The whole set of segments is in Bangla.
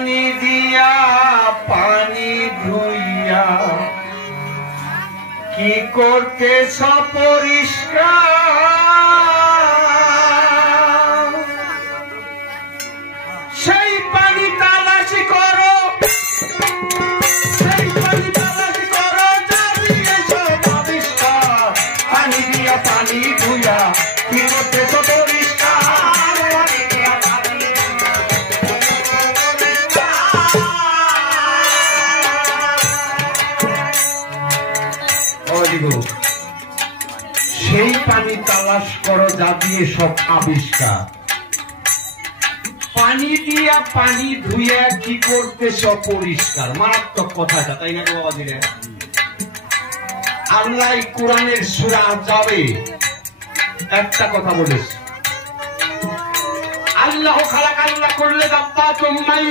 পানি দিয়া পানি ধুইয়া কি করতেছ পরিষ্কার, সেই পানি তালাশি করো, সেই পানি তালাশি করো, যা দিয়েছ আবিষ্কার। পানি দিয়া পানি ধুইয়া কি করতেছ পরিষ্কার। সেই পানি তালাশ করো যা দিয়ে সব আবিষ্কার। পানি দিয়া পানি ধুইয়া কি করতেছ পরিষ্কার। মারাত্মক কথাটা, তাই না বাবা দিলে? আল্লাহ কোরআনের সূরা যাবে একটা কথা বলেছে, আল্লাহ খালাক, আল্লাহ করলে দাব্বা তোমাই।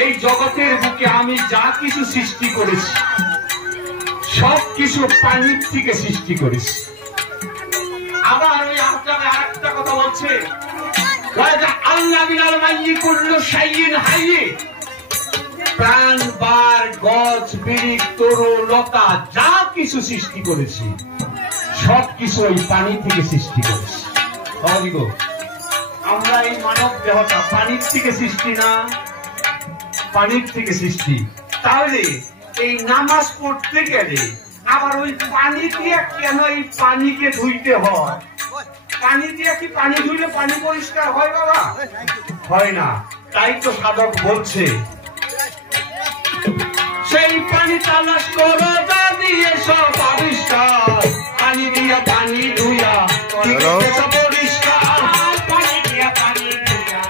এই জগতের বুকে আমি যা কিছু সৃষ্টি করেছি সব কিছু পানির থেকে সৃষ্টি করেছি। আবার ওই আজাবে আরেকটা কথা বলছে, আল্লাহ বিনাল মাইয়ি কুল্লু শাইইন হাইয়্যি। প্রাণ, বার, গছ, বিরিক, তরু, লতা যা কিছু সৃষ্টি করেছি সব কিছু ওই পানি থেকে সৃষ্টি করেছি। আমরা এই মানব দেহটা পানির থেকে সৃষ্টি না, পানির থেকে সৃষ্টি। তাহলে এই নামাজ পড়তে গেলে আবার ওই পানি দিয়ে কেন এই পানিকে ধুইতে হয়? পানি দিয়ে কি পানি ধুইলে পানি পরিষ্কার হয় বাবা? হয় না। তাই তো সাধক বলছে, সেই পানি তালাশ করো যা দিয়ে সব আবিষ্কার। পানি দিয়া পানি ধুইয়া পরিষ্কার, পানি দিয়া পানি ধুইয়া।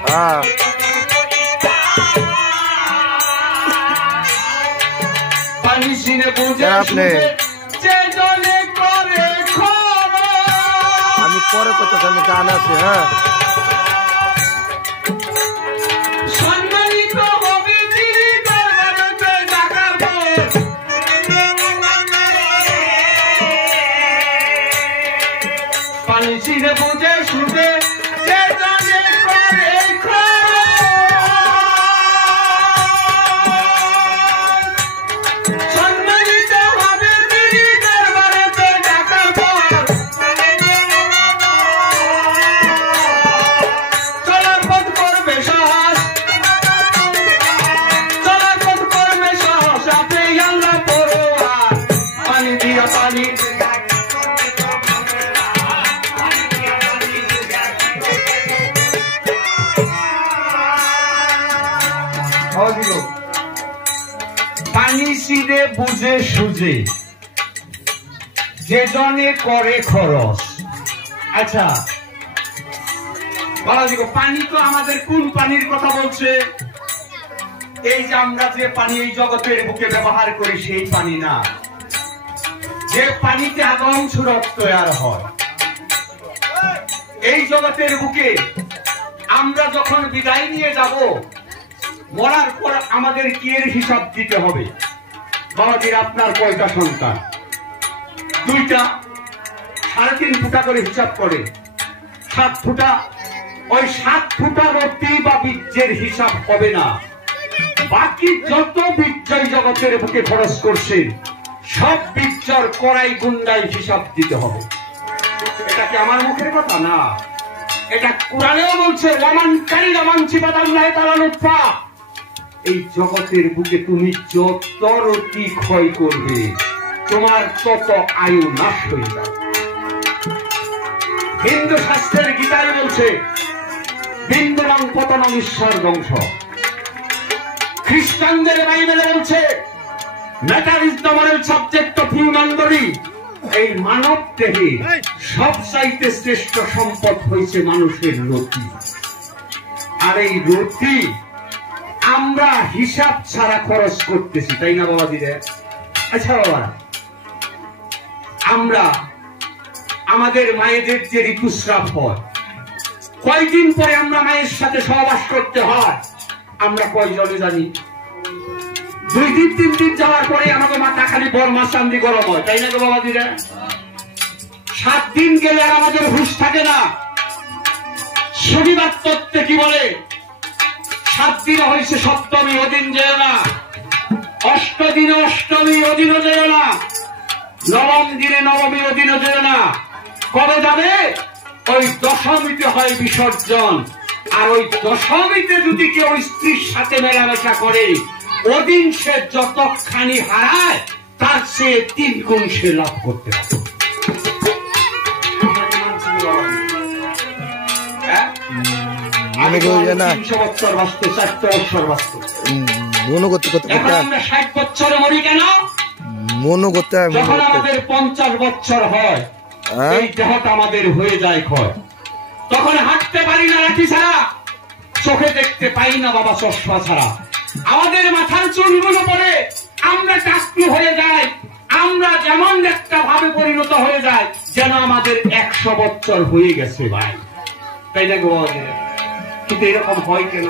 আমি পরে কত গান আছে। হ্যাঁ, সম্মানিত হবে তিনি দরবারে ডাকার পর। পানি ছিঁড়ে বুঝে শুধে যে জানে করে পানি ছিঁড়ে বুঝে সুঝে যে জনে করে খরচ। আচ্ছা পানি তো আমাদের কোন পানির কথা বলছে? এই যে আমরা যে পানি এই জগতের বুকে ব্যবহার করি সেই পানি না, যে পানিতে আগম সুরত তৈরি হয়। এই জগতের বুকে আমরা যখন বিদায় নিয়ে যাব, মরার পর আমাদের কি এর হিসাব দিতে হবে। বাবাজির আপনার কয়টা সন্তান? দুইটা। 3.5 ফুটা করে হিসাব করে 7 ফুটা। ওই 7 ফুটা রতি বা বীর্যের হিসাব হবে না। বাকি যত বীর্যই জগতের বুকে খরচ করছেন সব বীর্যর কড়াই গুন্ডাই হিসাব দিতে হবে। এটা কি আমার মুখের কথা না, এটা কোরআনেও বলছে। ওয়ামান কারিলা মানসিবাদাল্লাহি তাআলা লুতফা। এই জগতের বুকে তুমি যত রতি ক্ষয় করবে তোমার তত আয়ু নাশ হয়ে যাবে। হিন্দু শাস্ত্রের গীতায় বলছে বিন্দুরং পতনং ঈশ্বর ধ্বংস। খ্রিস্টানদের বাইবেলে বলছে matter is the moral subject of human body. এই মানব দেহে সবচাইতে শ্রেষ্ঠ সম্পদ হয়েছে মানুষের রতি। আর এই রতি আমরা হিসাব ছাড়া খরচ করতেছি, তাই না বাবা দিলে? আচ্ছা বাবা, আমরা আমাদের মায়েদের যে ঋতুস্রাব হয়, কয়দিন পরে আমরা মায়ের সাথে সহবাস করতে হয় আমরা কয়জনে জানি? 2 দিন 3 দিন যাওয়ার পরে আমাকে মাথা খালি বরমা চান্দি গরম হয়, তাই না গো বাবা দিলে? 7 দিন গেলে আর আমাদের হুঁশ থাকে না। শনিবার তত্ত্বে কি বলে? 7 দিন হয়েছে সপ্তমী, ওদিন যেও না। 8 দিনে অষ্টমী, ওদিনও যেও না। 9ম দিনে নবমী, ওদিনও যেও না। কবে যাবে? ওই দশমীতে হয় বিসর্জন। আর ওই দশমীতে যদি কেউ স্ত্রীর সাথে মেলামেশা করে, ওদিন সে যতখানি হারায় তার সে 3 গুণ সে লাভ করতে পারে। মনে করি না 300 বছর বাঁচতে, 400 বছর বাঁচতে। মনে করতে করতে এখন আমরা 60 বছরে মরি কেন? মনে করতে যখন আমাদের 50 বছর হয়, এই দেহটা আমাদের হয়ে যায় ক্ষয়। তখন হাঁটতে পারি না লাঠি ছাড়া, চোখে দেখতে পাই না বাবা চশমা ছাড়া। আমাদের মাথার চুলগুলো পড়ে, আমরা টাকলু হয়ে যাই। আমরা যেমন একটা ভাবে পরিণত হয়ে যায় যেন আমাদের 100 বছর হয়ে গেছে ভাই, তাই না গো? কিন্তু এরকম হয় কেন?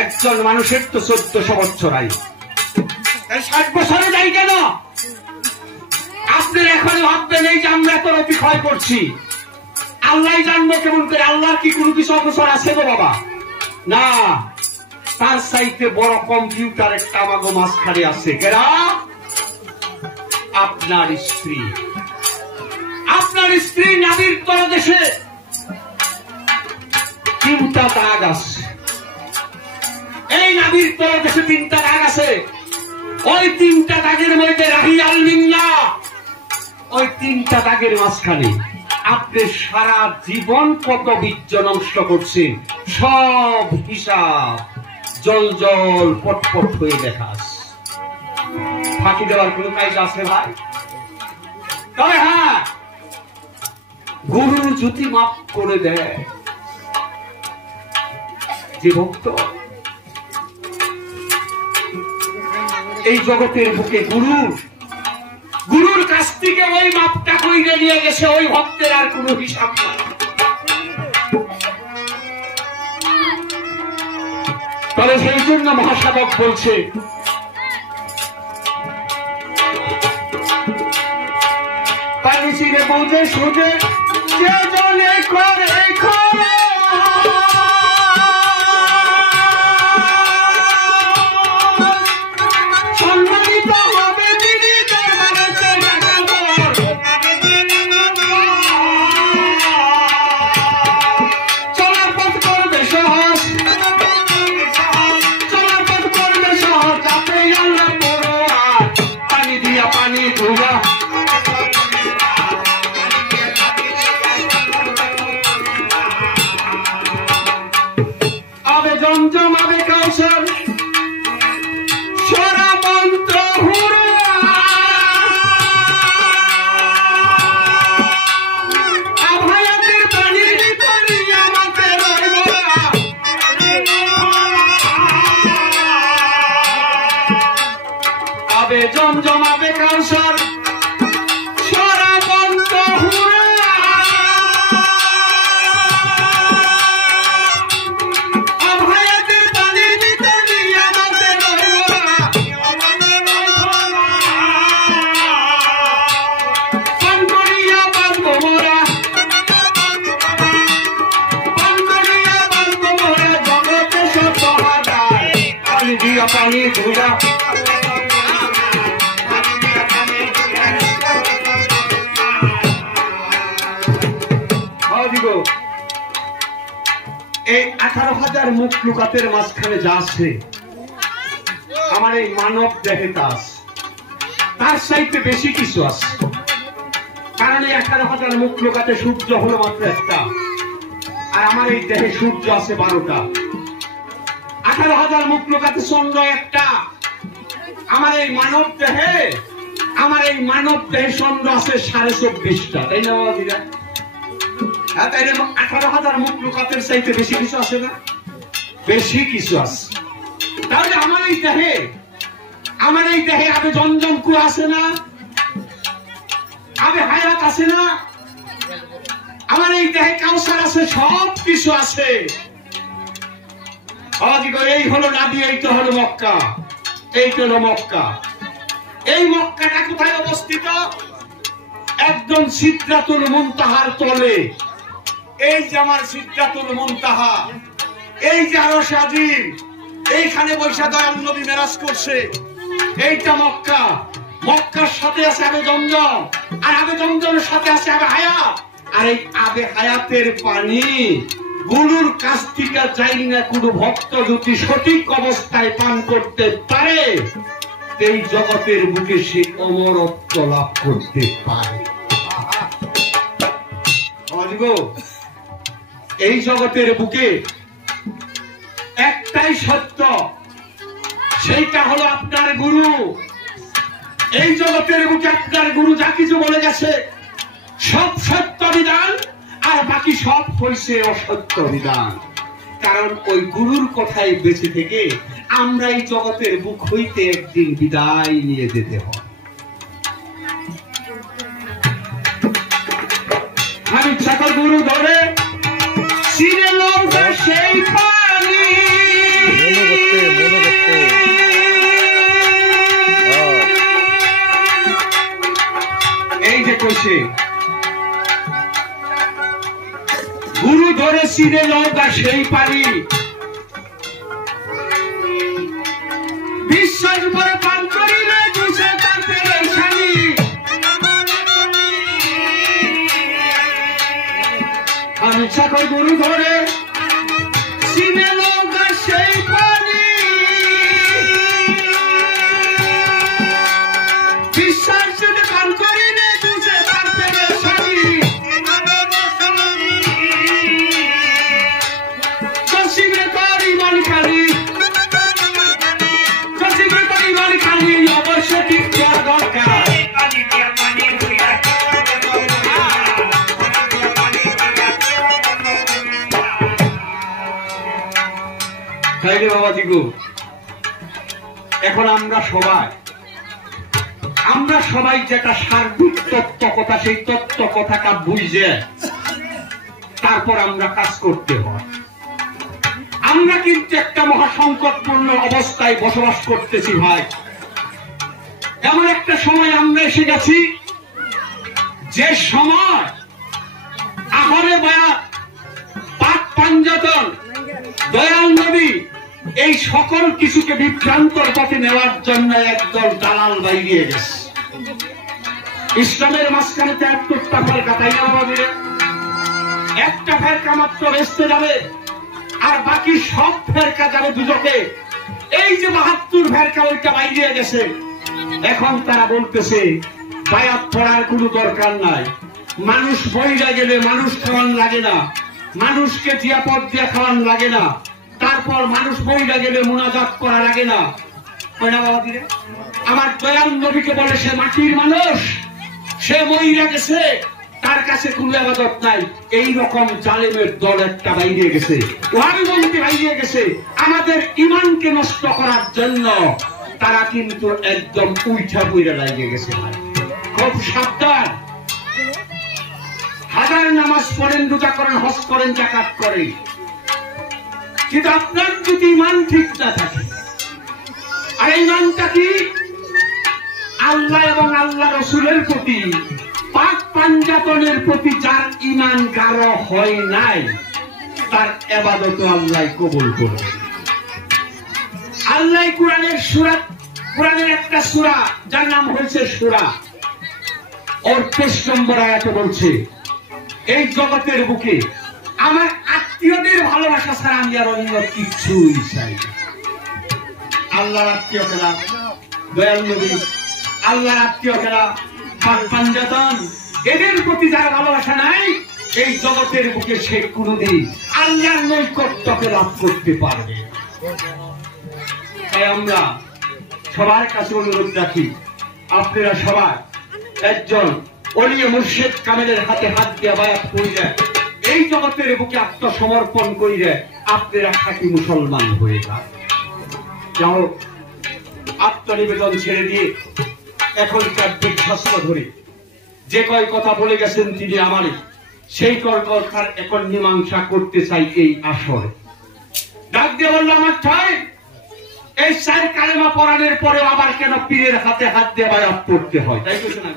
একজন মানুষের তো 1400 বছর আয়ু, 60 বছরে যাই কেন? আপনার এখন ভাববেন এই যে আমরা এত অতিক্ষয় করছি, আল্লাহ জানবো কেমন করে? আল্লাহ কি কোনো কিছু অবসর আছে গো বাবা? না, তার চাইতে বড় কম্পিউটার একটা আমাগো মাঝখানে আছে। কেনা? আপনার স্ত্রী। আপনার স্ত্রী নাবির তলদেশে 3টা দাগ আছে। এই নাবির তলদেশে 3টা দাগ আছে। ওই 3টা দাগের মধ্যে রাহি আলমিন্না, ওই 3টা দাগের মাঝখানে আপনি সারা জীবন কত বীর্য নষ্ট করছেন, সব হিসাব জল জল পটপট হয়ে দেখাস। ফাঁকি দেওয়ার কোন কাজ আছে ভাই? তবে হ্যাঁ, গুরু যদি মাফ করে দেয়, যে ভক্ত এই জগতের বুকে গুরুর কাছ থেকে ওই মাপটা কইরে নিয়ে গেছে, ওই ভক্তের আর কোন হিসাব নাই। তবে সেই জন্য মহাসাধক বলছে, পানি চিরে বুঝে সুঝে যে জনে করে করে সম্মানিত হবে তিনি দরবারেতে ডাকাবো। চলার পথ করবে সহজ, চলার পথ করবে সহজ, যাতে আল্লাহ বড় আর পানি দিয়া পানি ধুয়া। আবে জমজম আবে কাউসার সরা মন্ত্র হুরা, আভায়াতের পানির ভিতরে আমাকে রইবা। আবে জমজম আবে কাউসার সরা মন্ত্র হুরা, পানি ধুলা। এই 18,000 মুখ লুকাতের মাঝখানে যা আছে, আমার এই মানব দেহে তা আছে, তার চাইতে বেশি কিছু আছে। কারণ এই 18,000 মুখ লুকাতে সূর্য হলো মাত্র একটা, আর আমার এই দেহে সূর্য আছে 12টা। 18,000 মুখ লুকাতে চন্দ্র একটা, আমার এই মানব দেহে চন্দ্র আছে 24.5টা, তাই না বাবাজিরা? 18,000 মুখ লুকাতের চাইতে বেশি কিছু আছে না? বেশি কিছু আছে। তাহলে আমার এই দেহে আবে জমজম কুয়া আছে না? আবে হায়াত আছে না? আমার এই দেহে কাউসার আছে, সব কিছু আছে। এই হলো নাবি, এই তো হলো মক্কা, এই তো হলো মক্কা। এই মক্কাটা কোথায় অবস্থিত? একদম সিদরাতুল মুনতাহার তলে। এই যে আমার সিদরাতুল মুনতাহা, এই যে আরো সাজির এইখানে বৈশা দয়াল নবী মেরাজ করছে। এইটা মক্কা, মক্কার সাথে আছে আবে জমজম, আর আবে জমজমের সাথে আছে আবে হায়াত। আর এই আবে হায়াতের পানি গুরুর কাছ থেকে যাই না কোনো ভক্ত যদি সঠিক অবস্থায় পান করতে পারে, এই জগতের বুকে সে অমরত্ব লাভ করতে পারে। এই জগতের বুকে একটাই সত্য, সেইটা হলো আপনার গুরু। এই জগতের বুকে আপনার গুরু যা কিছু বলে গেছে সব সত্য বিধান, আর বাকি সব হয়েছে অসত্য বিধান। কারণ ওই গুরুর কথায় বেঁচে থেকে আমরা এই জগতের বুক হইতে একদিন বিদায় নিয়ে যেতে হয়। আমি সকল গুরু ধরে সিনে লঙ্কা সেই পানি, এই যে কইছে গুরু ধরে সিনে লঙ্কা সেই পানি, বিশ্বাস করে পান করিলে দুসে তার পেরেশানি। আমি সকল গুরু ধরে সিনে লঙ্কা সেই পানি, বিশ্বাস যদি পান করিলে দুসে তার পেরেশানি। কসিবে তোর ইমান খালি, কসিবে তোর ইমান খালি, অবশ্য ঠিক করা দরকার। এখন আমরা সবাই যেটা সার্বিক তত্ত্ব কথা, সেই তত্ত্ব কথাটা বুঝে তারপর আমরা কাজ করতে হয়। আমরা কিন্তু একটা মহাসংকটপূর্ণ অবস্থায় বসবাস করতেছি ভাই। এমন একটা সময় আমরা এসে গেছি যে সময় আহরে বায়াত, পাক পাঞ্জাতন, দয়াল নবী এই সকল কিছুকে বিভ্রান্তর পথে নেওয়ার জন্য একদল দালাল বাইরিয়ে গেছে। ইসলামের মাঝখানে 73টা ফেরকা, তাই না বাবা? একটা ফেরকা মাত্র বেচতে যাবে, আর বাকি সব ফেরকা যাবে দুজকে। এই যে 72 ফেরকা, ওইটা বাইরিয়ে গেছে। এখন তারা বলতেছে বায়াত পড়ার কোনো দরকার নাই, মানুষ বইরা গেলে মানুষ খাওয়ান লাগে না, মানুষকে জিয়াপদ দিয়ে খাওয়ান লাগে না, তারপর মানুষ বইরা গেলে মুনাজাত করা লাগে না। আমার দয়াল নবীকে বলে সে মাটির মানুষ, সে মইরা গেছে, তার কাছে কোনো ইবাদত নাই। এইরকম জালেমের দল একটা বাইরে গেছে, ওয়াহাবীপন্থী বাইরে গেছে আমাদের ইমানকে নষ্ট করার জন্য। তারা কিন্তু একদম উইঠা বইরা লাগিয়ে গেছে। খুব সাবধান, হাজার নামাজ পড়েন, রোজা করেন, হজ করেন, যাকাত করেন, কিন্তু আপনার যদি ইমান ঠিক না থাকে, আর ইমানটা কি আল্লাহ এবং আল্লাহ রসুলের প্রতি, পাক পাঞ্জাতনের প্রতি যার ইমান গাঢ় হয় নাই, তার ইবাদত আল্লাহ কবুল করবে। আল্লাহ কোরআনের একটা সূরা যার নাম হয়েছে সূরা, ওর 23 নম্বর আয়াতে বলছে এই জগতের বুকে আমার আত্মীয়দের ভালোবাসা ছাড়া আমি আর অন্য কিছুই চাই না। আল্লাহর আত্মীয় খেলা, দয়াল নবী, আল্লাহর আত্মীয় খেলা, পাক পাঞ্জাতন, এদের প্রতি যার ভালোবাসা নাই, এই জগতের বুকে সে কোনদিন আল্লাহর নৈকট্যকে লাভ করতে পারবে। তাই আমরা সবার কাছে অনুরোধ রাখি, আপনারা সবাই একজন ওলিয়ে মুর্শিদ কামেলের হাতে হাত দিয়ে বায়াত করিলে, এই জগতের বুকে আত্মসমর্পণ করিলে আপনারা খাঁটি মুসলমান হয়ে যান। যাও, আত্মনিবেদন ছেড়ে দিয়ে এখনকার দীর্ঘাস্ত্র ধরে যে কয় কথা বলে গেছেন তিনি আমারই, সেই কথার এখন মীমাংসা করতে চাই এই আসরে। ডাক দিয়ে বললো আমার ঠাই, এই 4 কালেমা পড়ানোর পরেও আবার কেন পীরের হাতে হাত দিয়ে বায়াত পড়তে হয়? তাই বলছে না?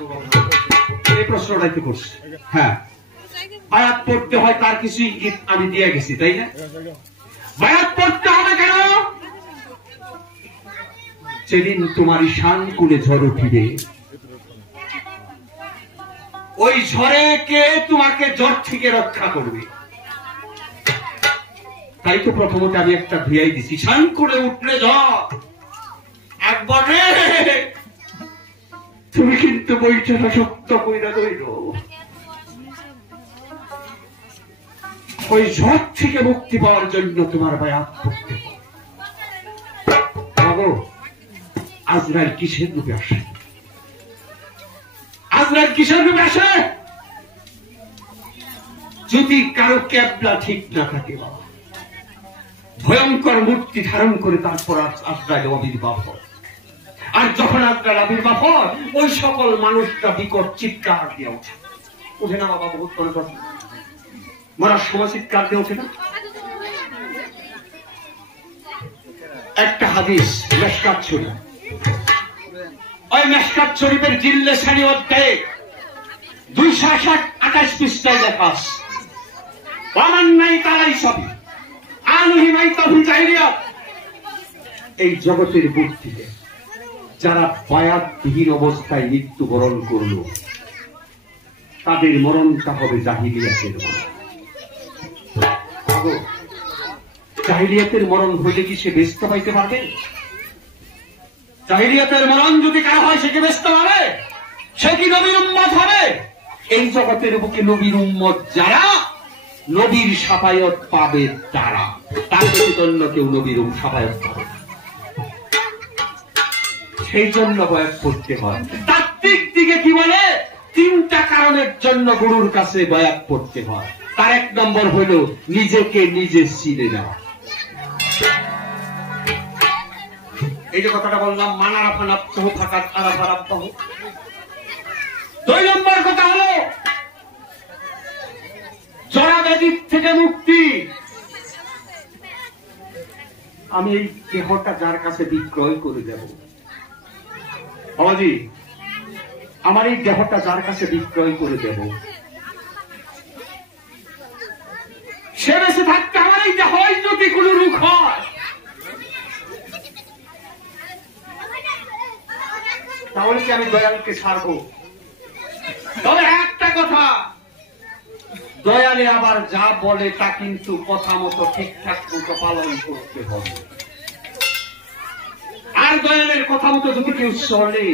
এই প্রশ্নটাই তো করছে। হ্যাঁ, বায়াত পড়তে হয় তার কিছু ইঙ্গিত আমি দিয়ে গেছি, তাই না? বায়াত পড়তে হবে কেন? সেদিন তোমার ঈশান কুলে ঝড় উঠিবে, ওই ঝড়ে কে তোমাকে ঝড় থেকে রক্ষা করবে? তাই তো প্রথমত আমি একটা ভিয়াই দিছি, ঈশান কুলে উঠলে ঝড়, একবার তুমি কিন্তু বইটা শক্ত কইরা দইল, ওই ঝড় থেকে মুক্তি পাওয়ার জন্য তোমার বায়াত করতে হবে। আজরাইল কিসের রূপে আসে? আজরাইল কিসের রূপে আসে? যদি কারো ক্যাবলা ঠিক না থাকে বাবা, ভয়ঙ্কর মূর্তি ধারণ করে তারপর আজরাইল আবির্ভাব হয়। আর যখন আজরাইল আবির্ভাব হয়, ওই সকল মানুষরা বিকট চিৎকার দিয়ে ওঠে। ওঠে না বাবা? বহুত বড় কথা, মরার সময় চিৎকার দিয়ে ওঠে না? একটা হাদিস মেশকাত শরীফ, ওই মেশকাত শরীফের জিল্লে সানি অধ্যায়ে 228 পৃষ্ঠায় লেখা আছে, এই জগতের বুক থেকে যারা বায়াতবিহীন অবস্থায় মৃত্যুবরণ করল, তাদের মরণটা হবে জাহিলিয়াতের মরণ। জাহিলিয়াতের মরণ হইলে কি সে ব্যস্ত পাইতে পারবে? জাহিলিয়াতের মরণ যদি কারো হয়, সে কি ব্যস্ত হবে? সে কি নবীর উম্মত হবে? এই জগতের বুকে নবীর উম্মত যারা, নবীর শাফায়াত পাবে তারা, তার ব্যতীত অন্য কেউ নবীর শাফায়াত পাবে না। সেই জন্য বয়াত পড়তে হয়। তাত্ত্বিক দিকে কি বলে? 3টা কারণের জন্য গুরুর কাছে বয়াত পড়তে হয়। তার 1 নম্বর হল নিজেকে নিজে চিনে নেওয়া। এই যে কথাটা বললাম, মানার আপনার ফাঁকাত আরাফার। 2 নম্বর কথা হলো জড়া ব্যাধির থেকে মুক্তি। আমি এই দেহটা যার কাছে বিক্রয় করে দেব, বাবাজি, আমার এই দেহটা যার কাছে বিক্রয় করে দেব, সে বেঁচে থাকতে আমার এই দেহ যদি কোন রোগ হয়, তাহলে কি আমি দয়ালকে ছাড়বো? তবে একটা কথা, দয়ালে আবার যা বলে তা কিন্তু কথা মতো ঠিকঠাক মতো পালন করতে হবে। আর দয়ালের কথা মতো যদি কেউ চলে,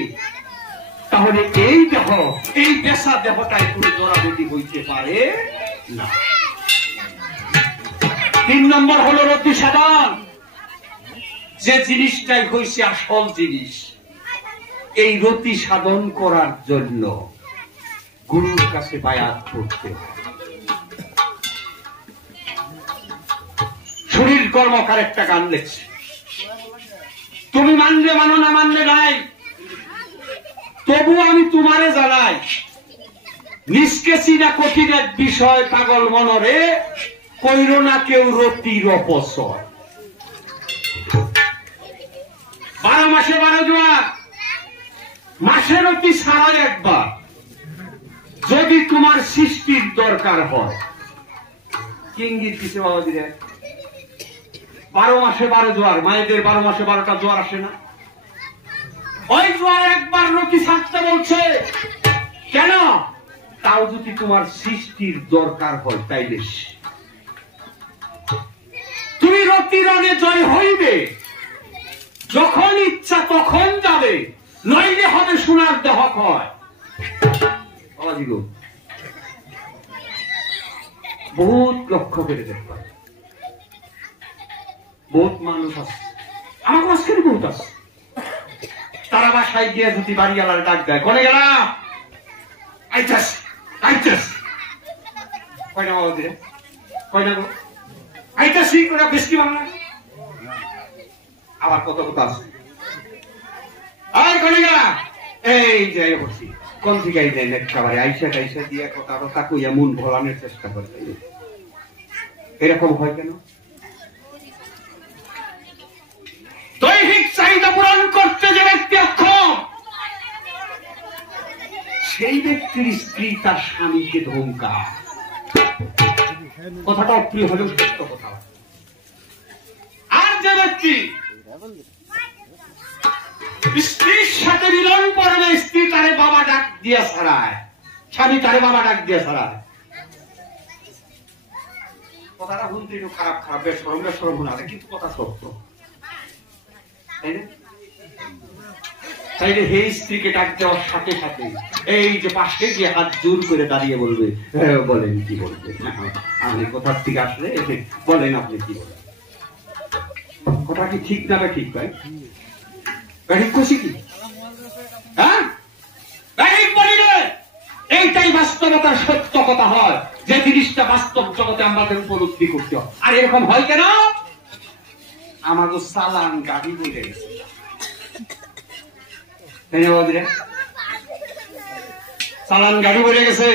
তাহলে এই দেহ, এই পেশা দেহটায় কোনো জড়াবেদি হইতে পারে না। 3 নম্বর হলো রতি সাধন। যে জিনিসটাই হয়েছে আসল জিনিস, এই রতি সাধন করার জন্য গুরুর কাছে বায়াত করতে হবে। শরীর কর্মকার একটা গান লেখছে, তুমি মানলে মানো, না মানলে নাই, তবু আমি তোমারে জানাই, নিষ্কেছি না কঠিন এক বিষয়, পাগল মনরে কইর না কেউ রতির অপচয়। 12 মাসে 12 জোয়ার, মাসে রতি ছাড়া একবার, যদি তোমার সৃষ্টির দরকার হয়। কিঙ্গির কিসে বাবা দিলে? 12 মাসে 12 জোয়ার, মায়েদের 12 মাসে 12টা জোয়ার আসে না? ওই জোয়ার একবার রতি ছাড়তে বলছে কেন? তাও যদি তোমার সৃষ্টির দরকার হয়, তাইলে তুমি রতি রঙে জয় হইবে, যখন ইচ্ছা তখন যাবে, নইলে হবে সোনার দেহ হয়। বহুত লক্ষ্য করে দেখতে, বহুত মানুষ আছে, আমার কাছে বহুত আছে, তারা বাসায় গিয়ে যদি বাড়িওয়ালার ডাক দেয়, কোনে গেলা? আইতাস আইতাস, কয়না বাবা দিলে, কয়না গো আইতাসি করে বেশি বাংলা। আবার কত কথা আছে, আর কোনে গেলা? এই যাই বলছি, কোন থেকে আই দেন একেবারে আইসা টাইসা দিয়ে কথা কথা কইয়া মন ভোলানোর চেষ্টা করে। এরকম হয় কেন? দৈহিক চাহিদা পূরণ করতে যে ব্যক্তি অক্ষম, সেই ব্যক্তির স্ত্রী তার স্বামীকে ধমকায়। কথাটা অপ্রিয় হলেও সত্য কথা। যে ব্যক্তি স্ত্রীর সাথে মিলন করবে, স্ত্রী তারে বাবা ডাক দিয়ে ছাড়ায়, স্বামী তারে বাবা ডাক দিয়ে ছাড়ায়। কথাটা শুনতে একটু খারাপ খারাপ, বেসরম বেসরম শোনাতে, কিন্তু কথা সত্য, তাই না? তাইলে হে স্ত্রীকে ডাক দেওয়ার সাথে সাথে এই যে পাশে গিয়ে হাত জোর করে দাঁড়িয়ে বলবে, বলেন কি বলবে, আপনি কোথার থেকে আসলে বলেন, আপনি কি বলেন। কথা কি ঠিক না ঠিক ভাই? ঠিক খুশি কি? হ্যাঁ, এইটাই বাস্তবতার সত্য কথা হয়, যে জিনিসটা বাস্তব জগতে আমাদের উপলব্ধি করতে হয়। আর এরকম হয় কেন? আমাদের চালান গাড়ি বলে গেছে, চালান গাড়ি বলে গেছে।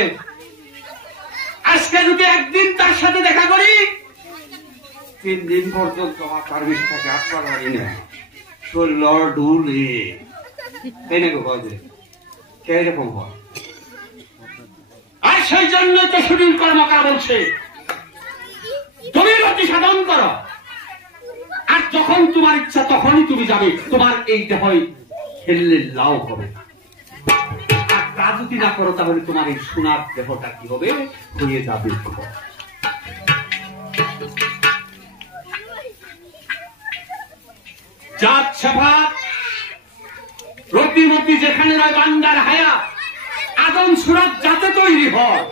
আজকে যদি একদিন তার সাথে দেখা করি, 3 দিন পর্যন্ত আমার পারমিশ থাকে, আপনার বাড়ি না এরকম হয়। আর সেই জন্য তো সুনীল কর্মকার বলছে, তুমি রতি সাধন করো, আর যখন তোমার ইচ্ছা তখনই তুমি যাবে, তোমার এই দেহ খেললে লাভ হবে। আর তা যদি না করো, তাহলে তোমার এই সোনার দেহটা কি হবে, হয়ে যাবে। জাত সাফাত রতিমতি যেখানে রয় বান্দার হায়া, আদম সুরাত যাতে তৈরি হয়।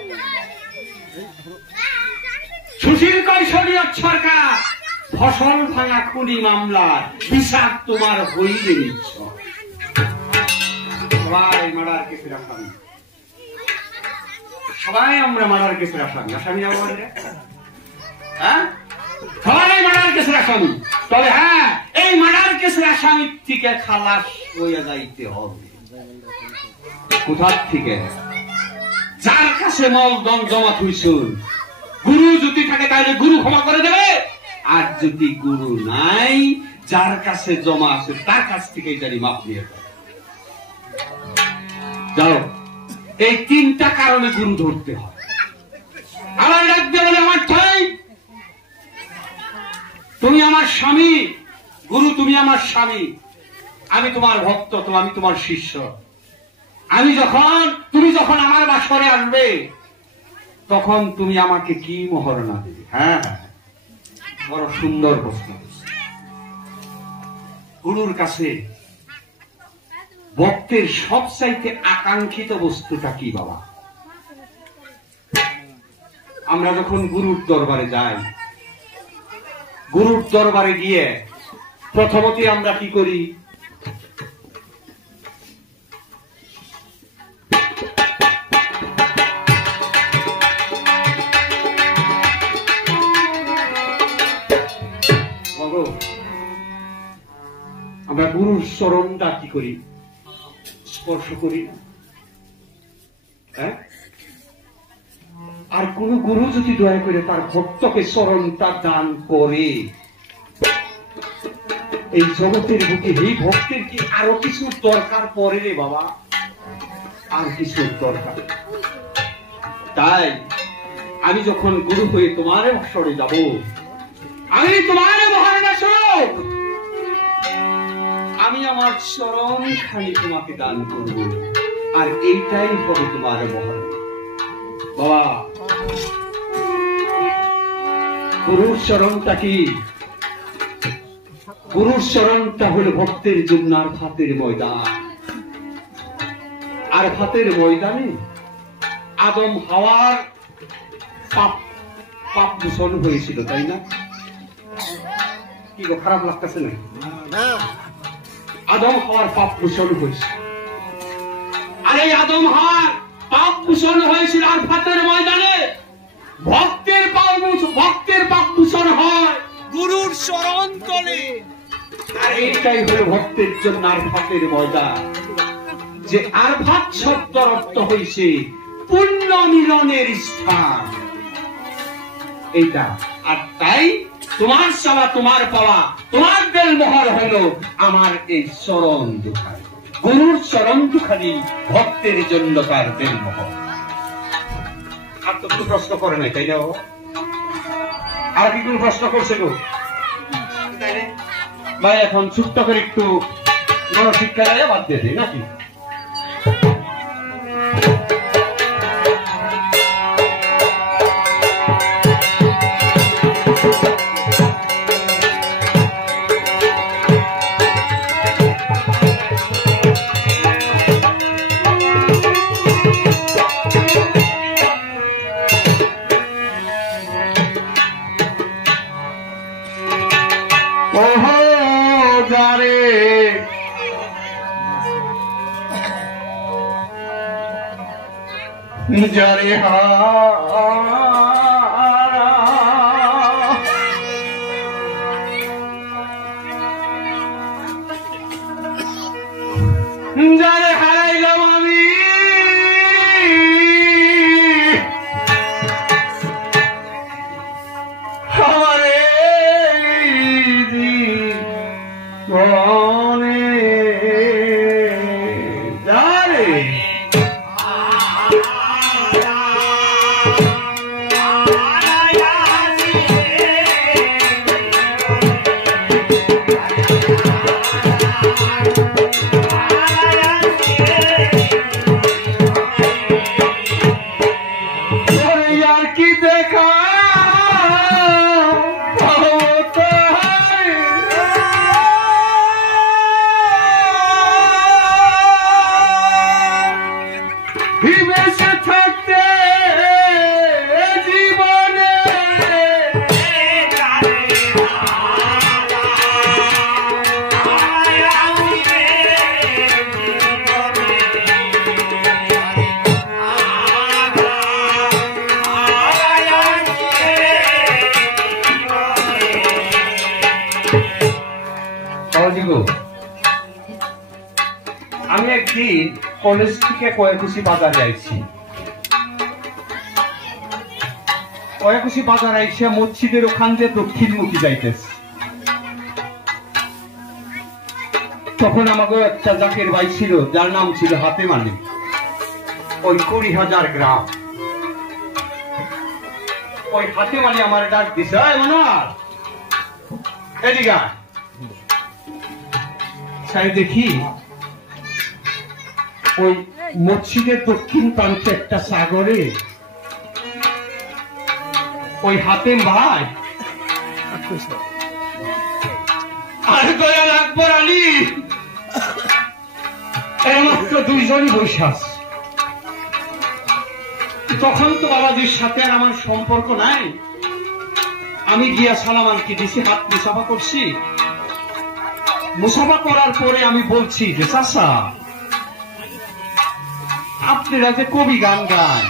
সুশীল কৈশোরীয় সরকার ফসল ভাঙা খুনি মামলার বিচার তোমার হইলে নিচ্ছ। সবাই মার্ডার কেসের আসামি, সবাই আমরা মার্ডার কেসের আসামি। আসামি না বললে, হ্যাঁ, সবাই মার্ডার কেসের আসামি। তবে হ্যাঁ, এই মার্ডার কেসের আসামি থেকে খালাস হয়ে যাইতে হবে। কোথার থেকে? যার কাছে মলদম জমা থুইছুন, গুরু যদি থাকে তাহলে গুরু ক্ষমা করে দেবে, আর যদি গুরু নাই, যার কাছে জমা আছে তার কাছ থেকে জানি মাপ নিয়ে যাও। এই 3টা কারণে গুরু ধরতে হয়। আমার রাখতে বলে, আমার ঠাই তুমি আমার স্বামী, গুরু তুমি আমার স্বামী, আমি তোমার ভক্ত, তো আমি তোমার শিষ্য। তুমি যখন আমার বাসরে আসবে, তখন তুমি আমাকে কি মহারণা দেবে? হ্যাঁ, বড় সুন্দর প্রশ্ন। গুরুর কাছে ভক্তের সবচাইতে আকাঙ্ক্ষিত বস্তুটা কি বাবা? আমরা যখন গুরুর দরবারে যাই, গুরুর দরবারে গিয়ে প্রথমত আমরা কি করি? আমরা গুরুর চরণটা কি করি? স্পর্শ করি। হ্যাঁ, আর কোন গুরু যদি দয়া করে তার ভক্তকে চরণটা দান করে, এই জগতের বুকে এই ভক্তের কি আরো কিছু দরকার পড়ে রে বাবা? আর কিছু দরকার। তাই আমি যখন গুরু হয়ে তোমার অবসরে যাব, আমি তোমার মহারাজ, আমি আমার চরণ খানি তোমাকে দান করব, আর এইটাই হবে তোমার মহারাজ। বাবা, গুরুর চরণটা কি? গুরুর চরণটা হল ভক্তের জন্য আর ভাতের ময়দান। আর ভাতের ময়দানে আদম হাওয়ার পাপ দূষণ হয়েছিল, তাই না? কি গো, খারাপ লাগতেছে না? আদম হাওয়ার পাপ দূষণ হয়েছিল। আর এই আদম হাওয়ার পাপ দূষণ হয়েছিল, আর ভাতের ময়দানে ভক্তের পাপ দূষণ হয় গুরুর চরণ তলে। আর এইটাই হলো ভক্তের জন্য আর ভাতের ময়দান। যে আর ভাত শব্দের অর্থ হয়েছে পুণ্য মিলনের স্থান, এইটা। আর তাই তোমার চাওয়া, তোমার পাওয়া, তোমার বেলমোহর হলো আমার এই চরণ দুখানি। গুরুর চরণ দুখানি ভক্তের জন্য তার বেলমোহর। আর তো কোনো প্রশ্ন করে নাই, তাই না? আর কি কোনো প্রশ্ন করছে গো? ভাই এখন ছোট্ট করে একটু গণশিক্ষা দেয় বাদ দিয়ে দিই নাকি? যারে যারে হারাইলাম আমি আমারে জীবনে যারে আমি একদিন কলেজ থেকে কয়াকুশি বাজারে আইছি। কয়াকুশি বাজার আইসা মসজিদের ওখান দিয়ে দক্ষিণমুখী যাইতেছি। তখন আমাকে একটা জাকের ভাই ছিল, যার নাম ছিল হাতেম আলী, ওই 20,000 গ্রাম। ওই হাতেম আলী আমার ডাক দিছে, এদিকে দেখি ওই মসজিদের দক্ষিণ প্রান্তে একটা সাগরে ওই হাতেম ভাই আর দয়াল আকবর আলী মাত্র দুইজনই বসে আছে। তখন তো বাবাজির সাথে আর আমার সম্পর্ক নাই। আমি গিয়া সালাম আলকি দিছি, হাত মুসাফা করছি। মুসাফা করার পরে আমি বলছি যে চাচা, আপনারা যে কবি গান গান,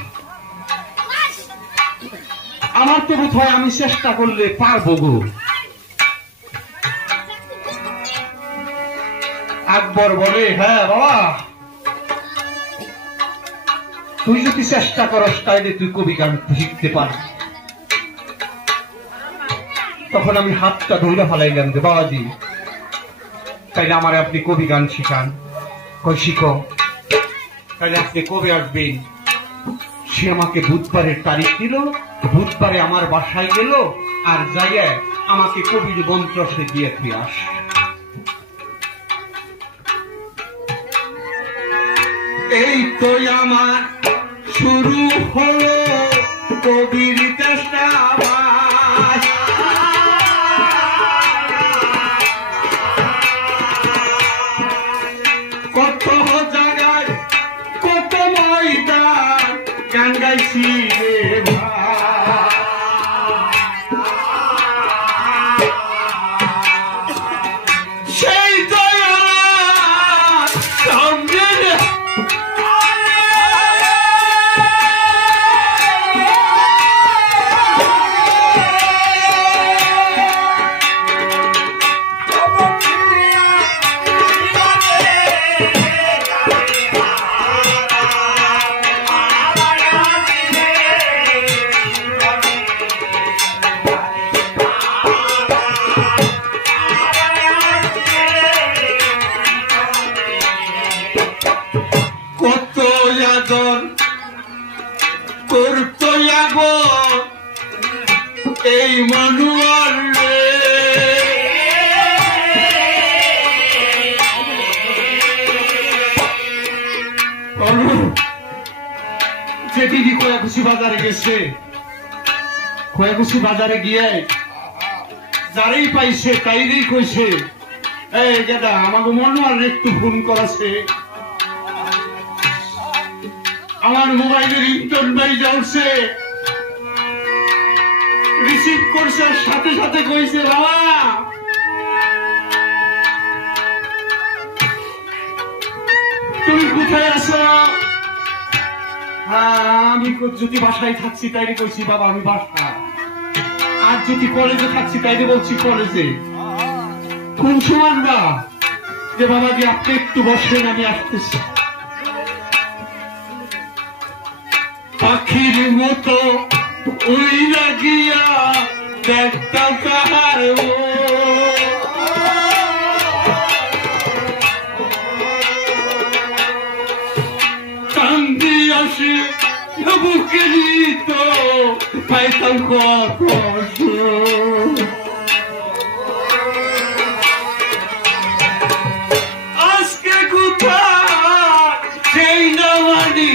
আমার তো বোধ হয় আমি চেষ্টা করলে পারবো গো। আকবর বলে, হ্যাঁ বাবা, তুই যদি চেষ্টা করস তাইলে তুই কবি গান শিখতে পারবি। তখন আমি হাতটা ধরে ফেলাইলাম যে বাবাজি, তাইলে আমার আপনি কবি গান শিখান। কই শিখো, তাহলে আপনি কবে আসবেন? সে আমাকে বুধবারের তারিখ দিল, বুধবারে আমার বাসায় গেল, আর যাইয়া আমাকে কবির মন্ত্র সে দিয়ে ফিরে আস। এই তো আমার শুরু হলো কবির চেষ্টা। কত জায়গায় কত ময়দান গান গাইছি রে ভাই, সেই দয়াল সঙ্গে করতো এই মানুয়ার রে। খয়াকুচি বাজারে গেছে। খয়াকুচি বাজারে গিয়ে যারাই পাইছে তাইরেই কইছে, এই গেদা আমাকে মনোয়ার একটু ফোন করাছে, আমার মোবাইলে রিংটোন বাজে উঠছে। রিসিভ করছে, সাথে সাথে কইছে, বাবা তুমি কোথায় আছো? আমি যদি বাসায় থাকছি তাইলে কইছি বাবা আমি বাসায়, আর যদি কলেজে থাকছি তাইলে বলছি কলেজে। কোন সময় না যে বাবা যে আপনি একটু বসেন আমি আসতেছি। পাখির মতো উইরা গিয়া দেখতাম কাহার কান্দি আসে বুকে নিত পাইতাম কত। আজকে কোথায় সেই নামানি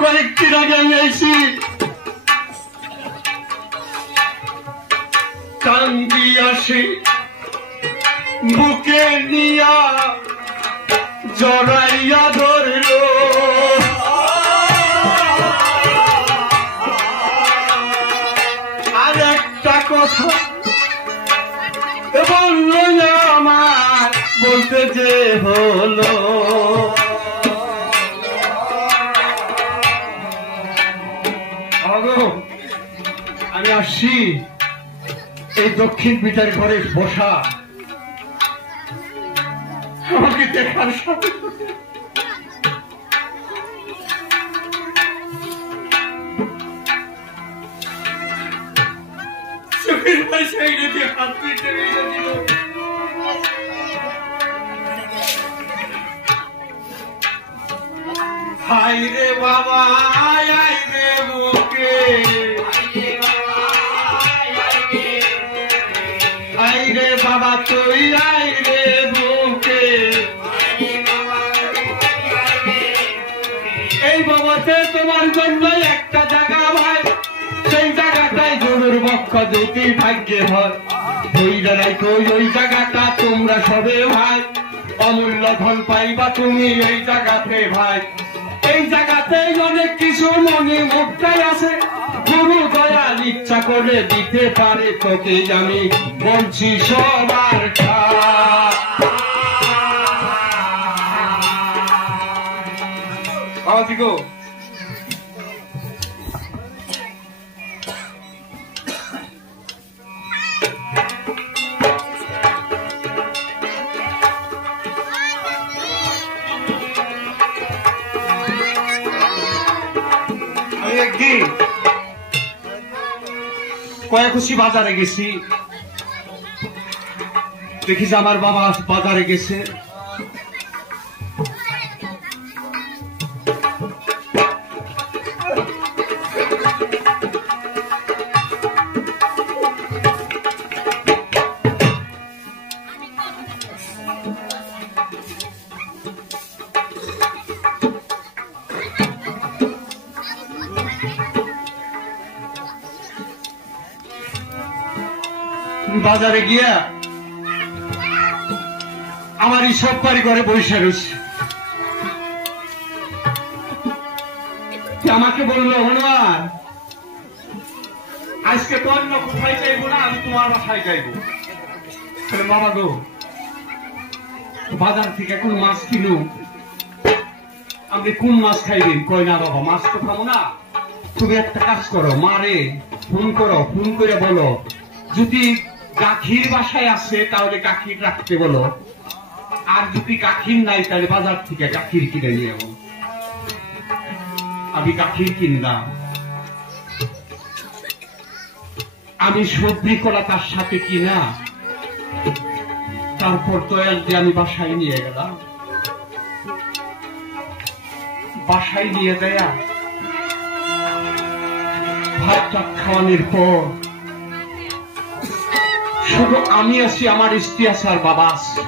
কয়েকদিন আগে আমি আইছি, কান্দি আসি বুকে নিয়া জড়াইয়া ধরল। আর একটা কথা বলল আমার বলতে যে হলো, আমি আসছি এই দক্ষিণ পিতার ঘরে বসা, আমাকে দেখার সাথে চোখের পাশে হাত পিঠে দিল। হাই রে বাবা আয় রে বুকে, আই রে বাবা তুই আই রে বুকে। এই বাবাতে তোমার জন্য একটা জায়গা ভাই, সেই জায়গাটাই গরুর বক্ষ দুটি ভাগ্যে হয়। ওই জায়গায় ওই জায়গাটা তোমরা সবে ভাই, অমূল্য ধন পাইবা তুমি এই জায়গাতে ভাই। এই জায়গাতে অনেক কিছু মনে মুক্তাই আছে, গুরু দয়াল ইচ্ছা করে দিতে পারে তোকে, আমি বলছি সবার গো। একদিন কয়াকুচি বাজারে গেছি, দেখি যে আমার বাবা বাজারে গেছে। বাজারে গিয়া আমার এই সব বাড়ি ঘরে বসে রয়েছে। আমাকে বললো হনুমান আজকে তো অন্য কোথায় যাইবো না, আমি তোমার বাসায় যাইবো। বাবা গো বাজার থেকে কোন মাছ কিনো, আপনি কোন মাছ খাইবেন? কয় না বাবা মাছ তো খাবো না, তুমি একটা কাজ করো মারে ফোন করো, ফোন করে বলো যদি গাখির বাসায় আছে তাহলে গাখির রাখতে বলো, আর যদি গাখির নাই তাহলে বাজার থেকে গাখির কিনে নিয়ে যাবো। আমি গাঠির কিনলাম, আমি সবজি কলা তার সাথে কিনা, তারপর দয়াল দিয়ে আমি বাসায় নিয়ে গেলাম। বাসায় নিয়ে দেয়া ভাতটা খাওয়ানোর পর শুধু আমি আছি, আমার স্ত্রী আছে আর বাবা আছে।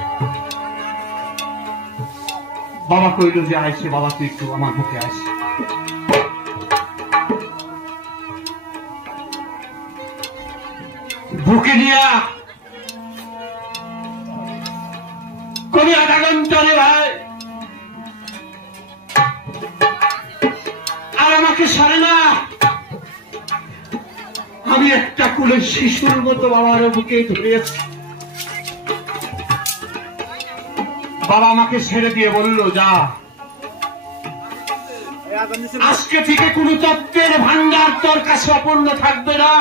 বাবা কইল যে আইসে, বাবা তুই একটু আমার বুকে আইসে। বুকে নিয়া কবি আধা ঘন্টা রে ভাই, আর আমাকে সারে না। আমি একটা কুলের শিশুর মতো বাবার বুকে ধরেছি। বাবা আমাকে ছেড়ে দিয়ে বলল, যা, আজকে থেকে কোন তত্ত্বের ভান্ডার তোর কাছে অপূর্ণ থাকবে না।